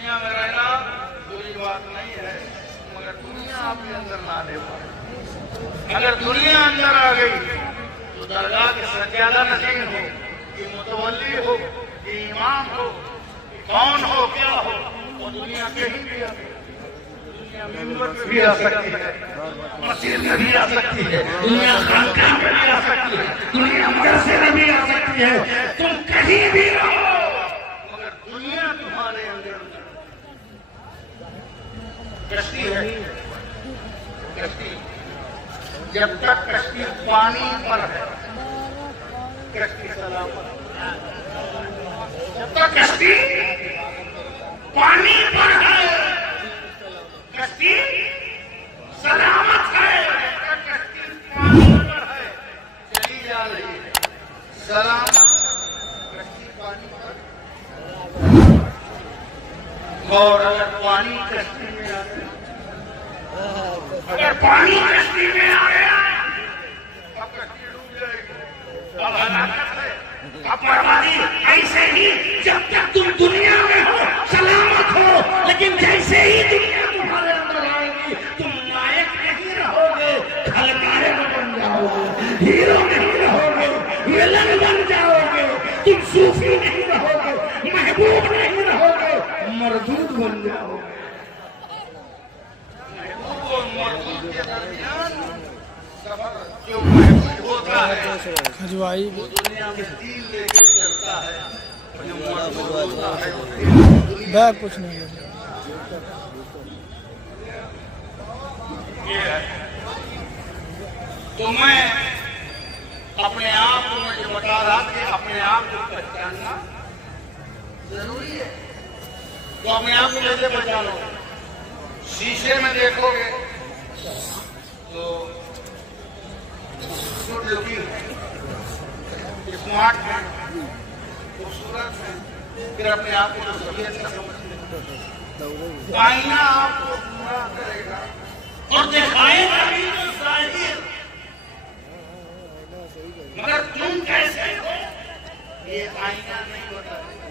दुनिया में रहना बुरी बात नहीं है, मगर दुनिया आपके अंदर ना ले पाए। अगर दुनिया अंदर आ गई तो दरगाह के सज्जादा नशीन हो कि मुतवल्ली हो कि इमाम हो कि कौन हो क्या हो, वो दुनिया कहीं भी आ गई। दुनिया मिंबर पे भी आ सकती है, मस्जिद में भी आ सकती है, दुनिया खानकाह में भी आ सकती है, दुनिया मदरसे में भी आ सकती है। तुम कहीं भी रहो मगर दुनिया तुम्हारे अंदर कश्ती है। कश्ती जब तक कश्ती पानी पर है कश्ती सलामत, जब तक कश्ती पानी पर है कश्ती सलामत है। जब तक कश्ती पानी पर है चली जा रही है सलामत, कश्ती पानी पर। और अगर पानी कश्ती में आ गया, अगर पानी कश्ती में आ गया अब कश्ती डूब जाएगी, अब हलाकत है, अब बर्बादी। ऐसे ही जब तक तुम दुनिया में हो सलामत हो, लेकिन जैसे ही दुनिया तुम्हारे अंदर आएगी तुम नायक नहीं रहोगे, खलनायक बन जाओगे, हीरो नहीं रहोगे, विलन बन जाओगे। तुम सूफी नहीं रहोगे, महबूब नहीं रहोगे, मरदूद बन जाओगे। महबूब और मरदूद के दरमियान सफर जो महबूब होता है वो दुनिया में दिल लेके चलता है, जो मरदूद होता है वो कुछ नहीं है। ये है। तो मैं अपने आप को मैं जो बता रहा था कि अपने आप को पहचानना जरूरी है। तो अपने आप को कैसे पहचानो? शीशे में देखोगे तो गुड लुकिंग है, स्मार्ट है, खूबसूरत है, फिर अपने आप को तस्वीर से समझते। आईना आपको पूरा करेगा और दिखाएगा भी तो जाहिर, मगर तुम कैसे हो ये आईना नहीं बताएगा।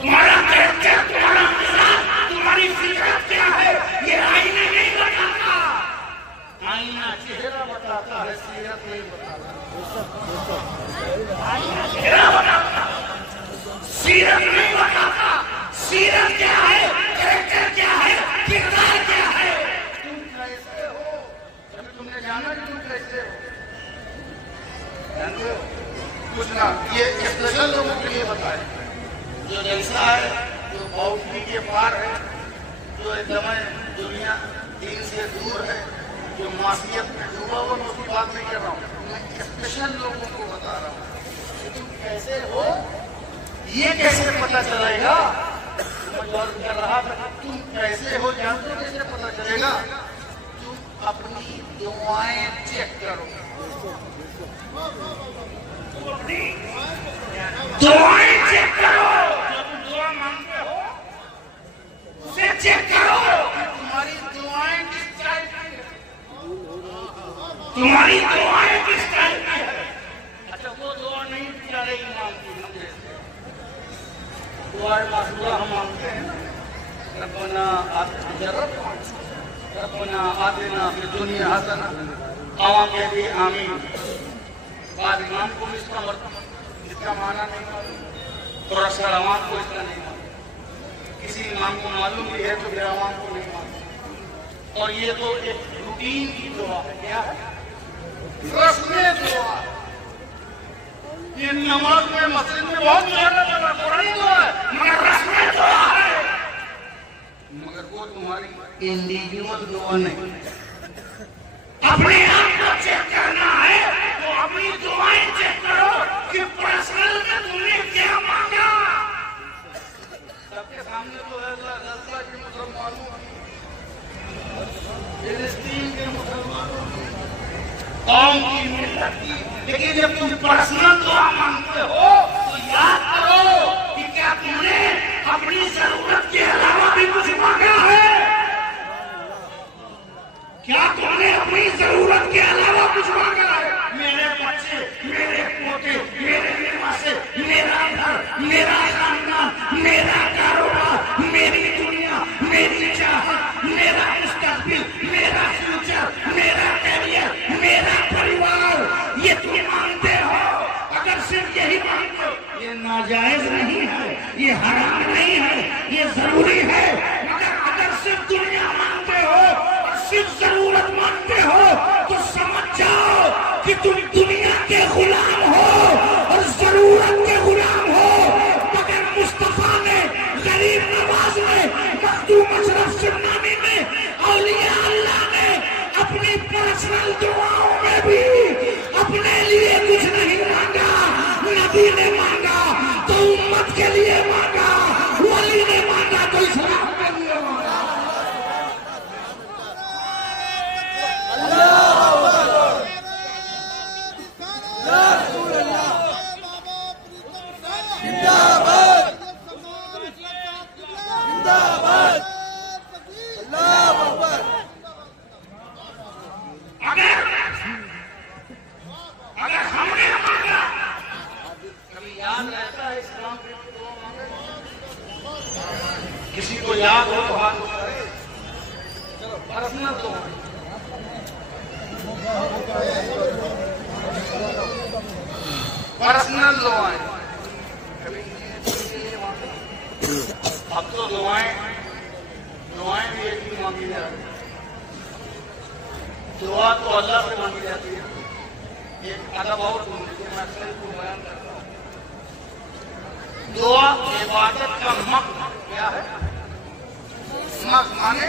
तुम्हारा कैरेक्टर, तुम्हारा मिजाज, तुम्हारी फितरत क्या है ये आईना नहीं बताता। आईना चेहरा बताता है, सीरत नहीं बताता। आईना चेहरा बताता, सीरत नहीं बताता। सीरत क्या है, कैरेक्टर क्या है, किरदार क्या है, तुम कैसे हो। अभी तुमने जाना कि तुम कैसे हो, जानते हो कुछ ना। ये स्पेशल लोगों के लिए बताए, जो जैसा है, जो बाउंड्री के पार है, जो एकदम दुनिया दीन से दूर है, जो मासियत में डूबा हुआ, मैं उसकी बात नहीं कर रहा हूँ। मैं स्पेशल लोगों को बता रहा हूँ कि तुम कैसे हो ये कैसे पता चलेगा। मैं गौर कर रहा था तुम कैसे हो, जानते हो कैसे पता चलेगा? तुम अपनी दुआएं चेक करो, दुआएं चेक करो। जब दुआ मांगते हो उसे चेक करो कि तुम्हारी दुआएं किस टाइप की है, तुम्हारी दुआएं किस टाइप की है। अच्छा वो दुआ नहीं बेचारे मांगती, हम जैसे दुआ मासूरा हम मांगते हैं, रब्बना रब्बना आतिना फिद दुनिया हसना, आवाम कहती है आमीन। बाद इमाम को इसका मतलब इसका माना नहीं मालूम और असर अवाम को इसका नहीं मालूम। किसी इमाम को मालूम भी है तो फिर अवाम को नहीं मालूम। और ये तो एक रूटीन की दुआ है, क्या है? रस्म दुआ। ये नमाज में मस्जिद में बहुत ज्यादा पुरानी दुआ है, मगर रस्म दुआ है, मगर वो तुम्हारी इंडिविजुअल दुआ नहीं। अपने आप को चेक करना है तो अपनी दुआएं चेक करो कि पर्सनल में तुमने क्या मांगा। सबके सामने तो है अल्लाह के मुसलमानों, फिलिस्तीन के मुसलमानों, कौम की मिल्लत की, लेकिन जब तुम पर्सनल दुआ मांगते हो तो याद करो कि क्या तुमने अपनी जरूरत के अलावा भी कुछ मांगा है। क्या तुमने अपनी जरूरत के अलावा कुछ मांगा है? मेरे बच्चे, मेरे पोते, मेरे निर्वासे, मेरा घर, मेरा खानदान, मेरा कारोबार, ये हराम नहीं है, ये जरूरी है। मगर अगर सिर्फ दुनिया मांगते हो और सिर्फ जरूरत मांगते हो तो समझ जाओ कि तुम दुनिया के गुलाम हो और जरूरत के गुलाम हो। मगर मुस्तफा ने, गरीब नवाज ने, मखदूम अशरफ शिवनानी ने, औलिया अल्लाह ने अपनी पर्सनल दुआओं में भी अपने लिए कुछ नहीं मांगा। नबी ने मांगा तो उम्मत के लिए मांगा, वली ने मांगा तो इस्लाम के लिए मांगा। अगर हमने मांगा, कभी याद रहता है इस्लाम के दुआ मांगे? किसी को याद हो तो हाथ उठाए। चलो पर्सनल तो पर्सनल दुआएं कभी अब तो दुआएं भी एक ही मांगी जाती है। दुआ तो अल्लाह से मांगी जाती है। एक अदब और सुन लीजिए, मैं अक्सर इसको बयान करता हूँ। दुआ इबादत का मक़्सद क्या है? मक़्सद माने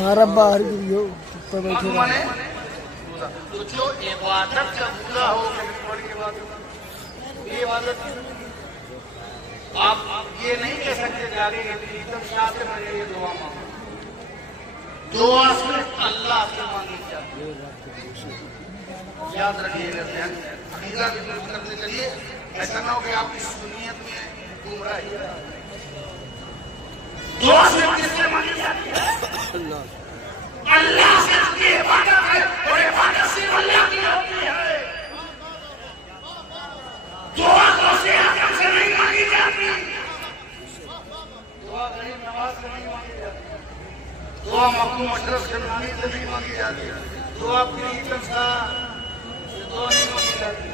मारा बाहर गिरियो माने तो जो इबादत का पूरा हो, बड़ी इबादत, ये इबादत। आप ये नहीं कह सकते जाके एकदम शाह से मैंने ये दुआ मांगा। दुआ सिर्फ अल्लाह से मांगी जाती है। याद रखिएगा, अकीदा की दुरुस्त करते चलिए। ऐसा ना हो कि आपकी सुन्नियत में गुमराही है। दुआ सिर्फ किससे मांगी जाती है? अल्लाह से। ये इबादत है और इबादत सिर्फ अल्लाह की होती है। दुआ गौसे आज़म से नहीं मांगी जाती, दुआ गरीब नवाज से नहीं मांगी जाती, दुआ मखदूम अशरफ शिवनानी से नहीं मांगी जाती, दुआ प्रीतम शाह से दुआ नहीं मांगी जाती।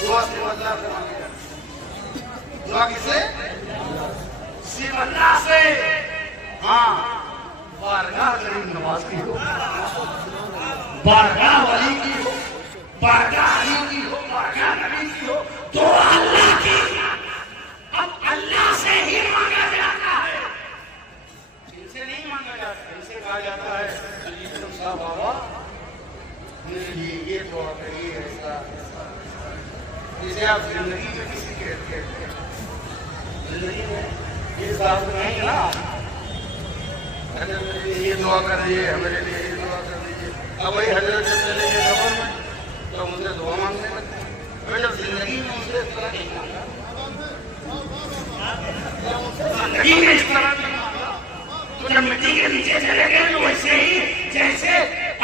दुआ सिर्फ अल्लाह से मांगी जाती। दुआ किसे? सिर्फ अल्लाह से। हाँ, बारगाह गरीब नवाज की हो, बारगाह वली की हो, बारगाह अली की हो, बारगाह नबी की हो, तो अल्लाह की। अब अल्लाह से ही मांगा जाता है, इनसे नहीं मांगा जाता। इनसे कहा जाता है साहब बाबा ये दुआ करिए, ऐसा इसे आप जिंदगी में किसी के जिंदगी में ये साथ नहीं ना, ये दुआ कर दीजिए हमारे लिए, ये दुआ कर दीजिए। अब वही हजरत जब चले गए खबर में तो उनसे दुआ मांगने लगते हैं। मैं जब जिंदगी में उनसे इस तरह नहीं मांगा, जिंदगी में इस तरह नहीं मांगा, तो जब मिट्टी के नीचे चले गए तो वैसे ही जैसे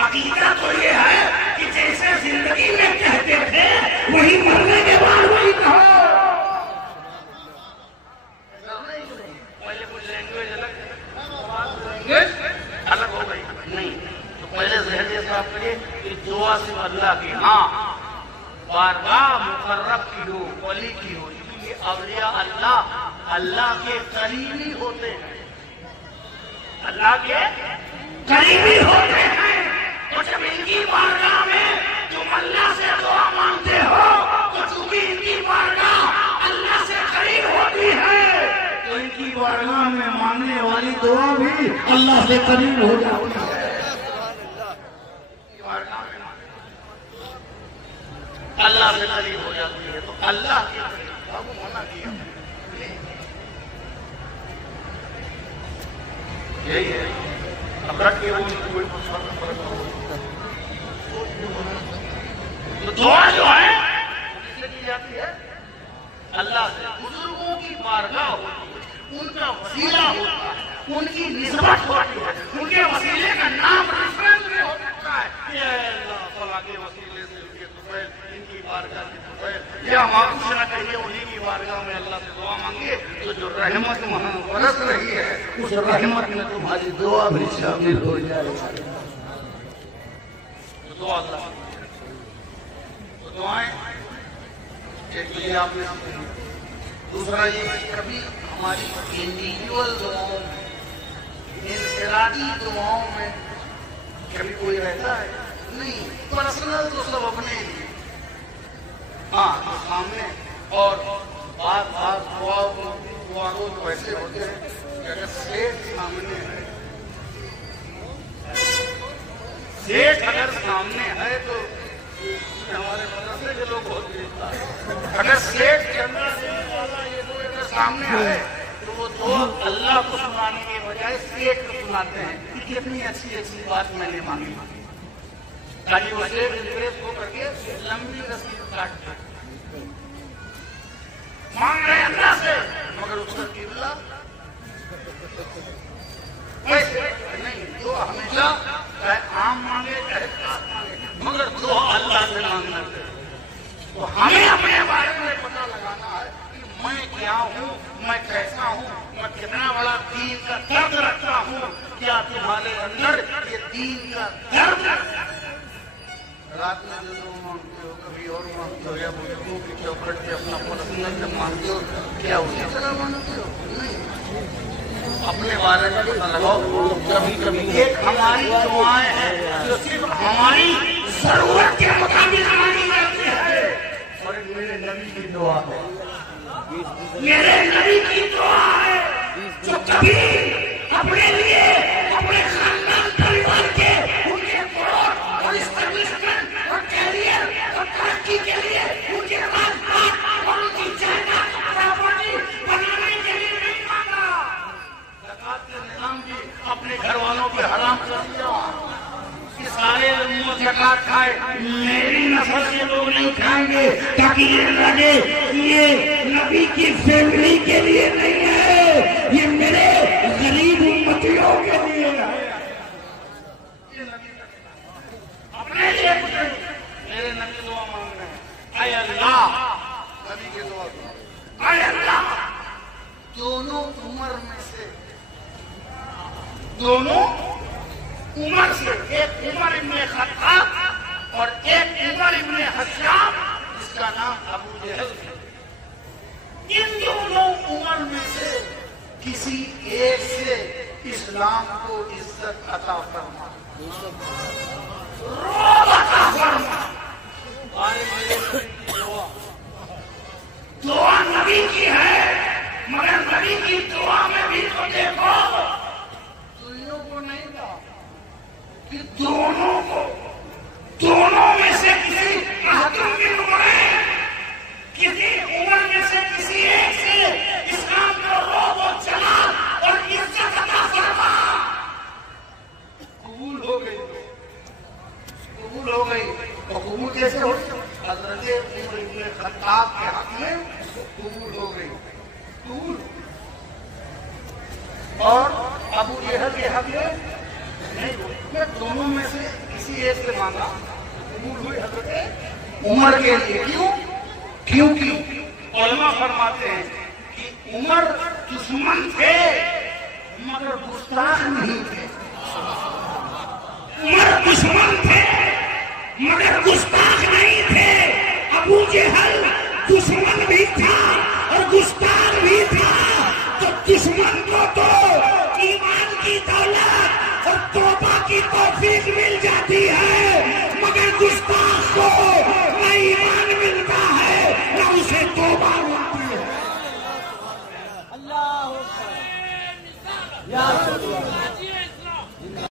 अकीदा तो ये है कि जैसे जिंदगी में कहते थे वही मरने के बाद वही कहो। पहले कुछ लैंग्वेज अलग हो गई नहीं, तो पहले जहन ये साफ करिए कि दुआ सिर्फ अल्लाह की। हाँ, बारगाह मुकर्रब की हो, वली की हो, ये अवलिया अल्लाह के करीबी होते हैं, अल्लाह के करीबी होते हैं। तो जब इनकी बारगाह में तुम अल्लाह से दुआ मांगते हो तो चूंकि इनकी बारगाह अल्लाह से करीब होती है तो इनकी बारगाह में मांगने वाली दुआ भी अल्लाह से करीब हो जाती है। अल्लाह से करीब हो जाती है तो अल्लाह की मना किया, यही है। अब रख के वो कोई तो दुआ जो है किससे की जाती है? अल्लाह से। बुजुर्गों की बारगाह होती है, उनका वसीला होता है, उनकी निस्बत होती है, उनके वसीले का नाम रेफरेंस में हो सकता है। ये अल्लाह फलां के वसीले से उनके तुफैल, इनकी बारगाह की तुफैल, या हम आपसे ना कहिए उन्हीं की बारगाह में अल्लाह से दुआ मांगिए तो जो रहमत वहां बरस रही है उस रहमत में तुम्हारी दुआ भी शामिल हो जाएगी। तो दुआ अल्लाह दुआएं एक तो ये आपने सुनी, दूसरा ये कि कभी हमारी इंडिविजुअल दुआओं में, इंफरादी दुआओं में कभी कोई रहता है नहीं, पर्सनल तो सब अपने लिए, हाँ तो सामने। और बात दुआ तो वैसे होते हैं कि अगर सेठ सामने है, सेठ अगर सामने है तो हमारे मदरसे के लोग बहुत बेचता, अगर सेठ के अंदर ये तो अगर सामने है तो वो तो अल्लाह को सुनाने के बजाय सेठ को सुनाते हैं। कितनी अच्छी अच्छी बात मैंने मांगी, ताकि वो सेठ इंप्रेस हो करके लंबी रस्सी काट मांग रहे अल्लाह से, मगर उसका किबला वैसे नहीं, जो हमेशा चाहे आम मांगे चाहे खास मांगे, मगर जो अल्लाह से मांगना चाहिए। तो हमें अपने बारे में पता लगाना है कि मैं क्या हूँ, मैं कैसा हूँ, मैं कितना बड़ा दीन का दर्द रखता हूँ। क्या तुम्हारे अंदर ये दीन का दर्द रात में जो मांगते हो, कभी और मांगते हो, या बुजुर्गों की चौखट पे अपना पर्सनल मांगते हो, क्या उसी तरह मांगते हो? नहीं, अपने बारे में पता लगाओ। कभी कभी एक हमारी दुआएं हैं जो सिर्फ हमारी जरूरत के मुताबिक मांगी जाती है, और एक मेरे नबी की दुआ है, मेरे नबी की दुआ है जो कभी अपने लिए, अपने खानदान परिवार के, उनके ग्रोथ और एस्टैब्लिशमेंट और कैरियर और तरक्की के लिए, उनके राजपाट और उनकी जायदाद प्रॉपर्टी बनाने के लिए नहीं मांगा। ज़कात का निज़ाम भी अपने घर वालों पे हराम कर दिया कि सारे लोग ज़कात खाए, मेरी नस्ल के लोग नहीं खाएंगे, ताकि ये लगे ये नबी की फैमिली के लिए नहीं है, ये मेरे गरीब उम्मतियों के लिए है। अपने लिए कुछ नहीं, मेरे नबी दुआ मांग रहे हैं, ऐ अल्लाह, नबी की दुआ, ऐ अल्लाह, दोनों उम्र में से, दोनों उमर से, एक उमर इब्ने खत्ताब और एक उमर इब्ने हश्शाम, इसका नाम अबू जहल है, इन दोनों उमर में से किसी एक से इस्लाम को इज्जत अता फरमा, रोब अता फरमा। दुआ नबी की है, मगर नबी की दुआ में भी तो देखो, को नहीं था कि दोनों में से किसी किसी उम्र में से किसी एक से इस्लाम का रोब और जलाल और इज्जत अता फरमा। कबूल हो गई, कबूल हो गई, और कबूल कैसे हो? हज़रत उमर इब्ने खत्ताब के हक में कबूल हो गई, कबूल, और अबू जहल के हक में नहीं हुई। मैं दोनों में से किसी एक से मांगा, कबूल हुई हज़रत उमर के लिए। क्यों? क्योंकि उलमा फरमाते हैं कि उमर दुश्मन थे मगर गुस्ताख नहीं थे, उमर दुश्मन थे मगर गुस्ताख नहीं थे। अबू जहल दुश्मन भी था और गुस्ताख भी था, तो दुश्मन को तो ईमान की दौलत और तौबा की तौफीक मिल जाती है,